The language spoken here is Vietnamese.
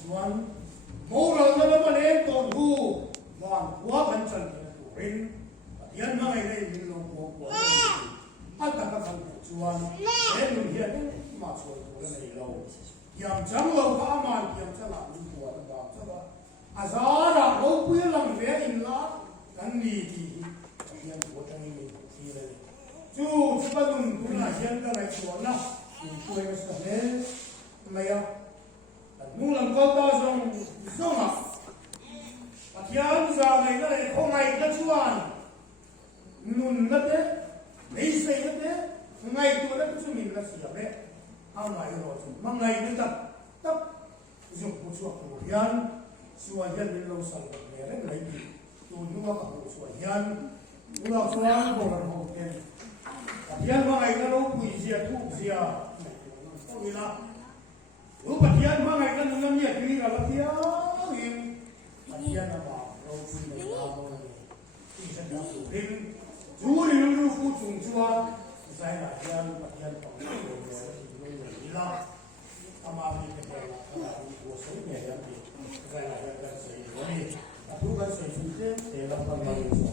chuan mo ro na ma le ton hu mon wa ban chan tu rin yan ma ngai nei min lo ko a ta ka kan chuan e nun hian ma chuan tu nei lo yam chang lo ka ma yam chala ni ko da cha azara lo pu lang ve in la kan ni ti yan ko tang ni ti le chu chu ba dun tu na hian ka ngai chuan na ku e sa le mai a nung lang ko ta zong zong a pathian za ngai na le ko ngai ka chuan nun na te nei sei na te ngai tu na chu min na sia be a ngai ro chu ma ngai ni ta tap zong ku chu ko hian chuan hian min lo sang le re ngai ti tu nu ka ko chuan hian nu a chuan ko ran ho ken pathian ma ngai na lo pui sia tu sia ko ni na lu patian ma ngai kan ngam ya kiri ra latia in patian na ba ro pui na ba mo ni ti sa da su rin ju ri lu fu chung chua sai la yan patian pa ni la ama ni ke ta la ko so ne ya ni sai la ya ka sai ni a tu ka sai su te la pa ma